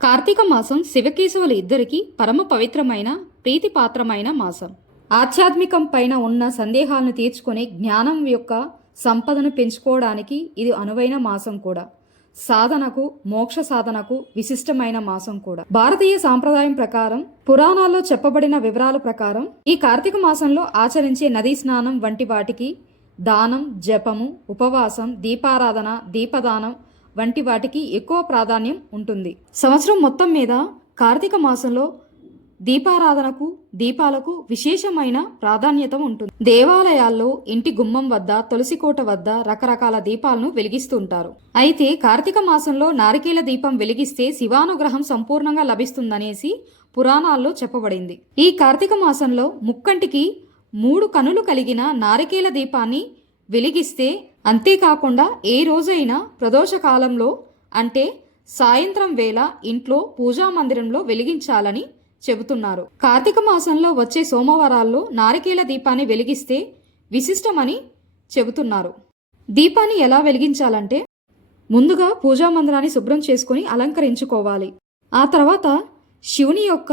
కార్తీక మాసం శివకేశవులు ఇద్దరికీ పరమ పవిత్రమైన ప్రీతిపాత్రమైన మాసం. ఆధ్యాత్మికం పైన ఉన్న సందేహాలను తీర్చుకునే జ్ఞానం యొక్క సంపదను పెంచుకోవడానికి ఇది అనువైన మాసం కూడా. సాధనకు, మోక్ష సాధనకు విశిష్టమైన మాసం కూడా. భారతీయ సాంప్రదాయం ప్రకారం, పురాణాల్లో చెప్పబడిన వివరాల ప్రకారం ఈ కార్తీక మాసంలో ఆచరించే నదీ స్నానం వంటి వాటికి దానం, జపము, ఉపవాసం, దీపారాధన, దీపదానం వంటి వాటికి ఎక్కువ ప్రాధాన్యం ఉంటుంది. సంవత్సరం మొత్తం మీద కార్తీక మాసంలో దీపారాధనకు, దీపాలకు విశేషమైన ప్రాధాన్యత ఉంటుంది. దేవాలయాల్లో ఇంటి గుమ్మం వద్ద, తులసికోట వద్ద రకరకాల దీపాలను వెలిగిస్తుంటారు. అయితే కార్తీక మాసంలో నారికేల దీపం వెలిగిస్తే శివానుగ్రహం సంపూర్ణంగా లభిస్తుందనేసి పురాణాల్లో చెప్పబడింది. ఈ కార్తీక మాసంలో ముక్కంటికి 3 కనులు కలిగిన నారికేల దీపాన్ని వెలిగిస్తే, అంతేకాకుండా ఏ రోజైనా ప్రదోష కాలంలో అంటే సాయంత్రం వేళ ఇంట్లో పూజా మందిరంలో వెలిగించాలని చెబుతున్నారు. కార్తీక మాసంలో వచ్చే సోమవారాల్లో నారికేల దీపాన్ని వెలిగిస్తే విశిష్టమని చెబుతున్నారు. దీపాన్ని ఎలా వెలిగించాలంటే, ముందుగా పూజా మందిరాన్ని శుభ్రం చేసుకుని అలంకరించుకోవాలి. ఆ తర్వాత శివుని యొక్క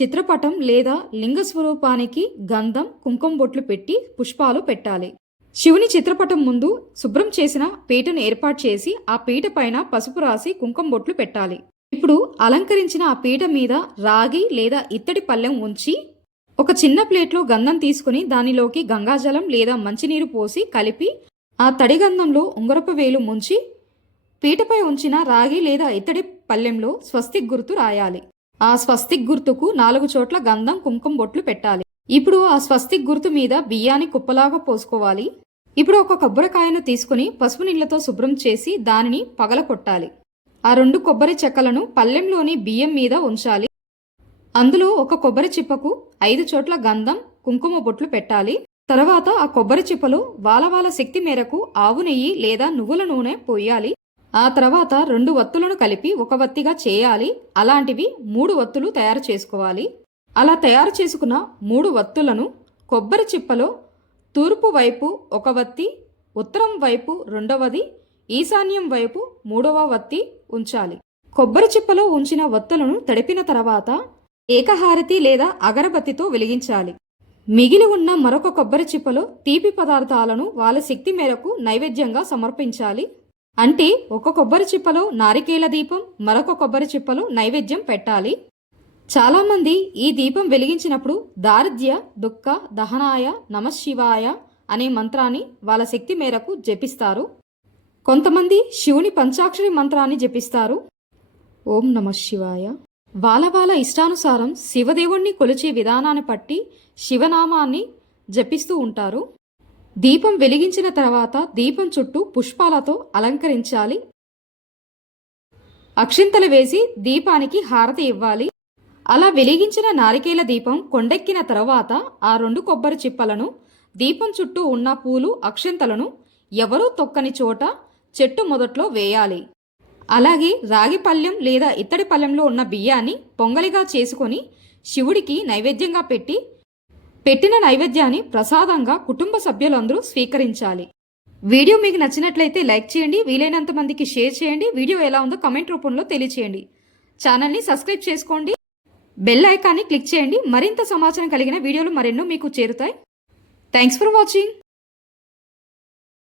చిత్రపటం లేదా లింగ స్వరూపానికి గంధం, కుంకుమ బొట్లు పెట్టి పుష్పాలు పెట్టాలి. శివుని చిత్రపటం ముందు శుభ్రం చేసిన పీటను ఏర్పాటు చేసి ఆ పీట పైన పసుపు రాసి కుంకుమ బొట్లు పెట్టాలి. ఇప్పుడు అలంకరించిన ఆ పీట మీద రాగి లేదా ఇత్తడి పళ్ళెం ఉంచి ఒక చిన్న ప్లేట్లో గంధం తీసుకుని దానిలోకి గంగాజలం లేదా మంచినీరు పోసి కలిపి ఆ తడి గంధంలో ఉంగరపు వేలు ముంచి పీటపై ఉంచిన రాగి లేదా ఇత్తడి పళ్ళెంలో స్వస్తిక్ గుర్తు రాయాలి. ఆ స్వస్తిక్ గుర్తుకు 4 చోట్ల గంధం, కుంకుమ బొట్లు పెట్టాలి. ఇప్పుడు ఆ స్వస్తిక్ గుర్తు మీద బియ్యాన్ని కుప్పలాగా పోసుకోవాలి. ఇప్పుడు ఒక కొబ్బరికాయను తీసుకుని పసుపు నీళ్లతో శుభ్రం చేసి దానిని పగలకొట్టాలి. ఆ 2 కొబ్బరి చెక్కలను పళ్ళెంలోని బియ్యం మీద ఉంచాలి. అందులో ఒక కొబ్బరి చిప్పకు 5 చోట్ల గంధం, కుంకుమ బొట్లు పెట్టాలి. తర్వాత ఆ కొబ్బరి చిప్పలో వాళ్ళ శక్తి మేరకు ఆవు నెయ్యి లేదా నువ్వుల నూనె పోయాలి. ఆ తర్వాత 2 వత్తులను కలిపి ఒక వత్తిగా చేయాలి. అలాంటివి 3 వత్తులు తయారు చేసుకోవాలి. అలా తయారు చేసుకున్న 3 వత్తులను కొబ్బరి చిప్పలో తూర్పు వైపు ఒక వత్తి, ఉత్తరం వైపు 2వది, ఈశాన్యం వైపు 3వ వత్తి ఉంచాలి. కొబ్బరి చిప్పలో ఉంచిన వత్తులను తడిపిన తర్వాత ఏకహారతి లేదా అగరబత్తితో వెలిగించాలి. మిగిలి ఉన్న మరొక కొబ్బరి చిప్పలో తీపి పదార్థాలను వాళ్ళ శక్తి మేరకు నైవేద్యంగా సమర్పించాలి. అంటే ఒక కొబ్బరి చిప్పలో నారికేల దీపం, మరొక కొబ్బరి చిప్పలో నైవేద్యం పెట్టాలి. చాలామంది ఈ దీపం వెలిగించినప్పుడు దారిద్ర్య దుఃఖ దహనాయ నమశివాయ అనే మంత్రాన్ని వాళ్ళ శక్తి మేరకు జపిస్తారు. కొంతమంది శివుని పంచాక్షరి మంత్రాన్ని జపిస్తారు. ఓం నమశివాయ. వాళ్ళ ఇష్టానుసారం శివదేవుణ్ణి కొలిచే విధానాన్ని బట్టి శివనామాన్ని జపిస్తూ ఉంటారు. దీపం వెలిగించిన తర్వాత దీపం చుట్టూ పుష్పాలతో అలంకరించాలి. అక్షింతలు వేసి దీపానికి హారతి ఇవ్వాలి. అలా వెలిగించిన నారికేల దీపం కొండెక్కిన తర్వాత ఆ 2 కొబ్బరి చిప్పలను, దీపం చుట్టూ ఉన్న పూలు, అక్షింతలను ఎవరూ తొక్కని చోట చెట్టు మొదట్లో వేయాలి. అలాగే రాగి పళ్ళెం లేదా ఇత్తడి పళ్ళెంలో ఉన్న బియ్యాన్ని పొంగలిగా చేసుకొని శివుడికి నైవేద్యంగా పెట్టిన నైవేద్యాన్ని ప్రసాదంగా కుటుంబ సభ్యులందరూ స్వీకరించాలి. వీడియో మీకు నచ్చినట్లయితే లైక్ చేయండి, వీలైనంత మందికి షేర్ చేయండి. వీడియో ఎలా ఉందో కమెంట్ రూపంలో తెలియచేయండి. ఛానల్ని సబ్స్క్రైబ్ చేసుకోండి. బెల్ ఐకాన్ని క్లిక్ చేయండి. మరింత సమాచారం కలిగిన వీడియోలు మరెన్నో మీకు చేరుతాయి. Thanks for watching.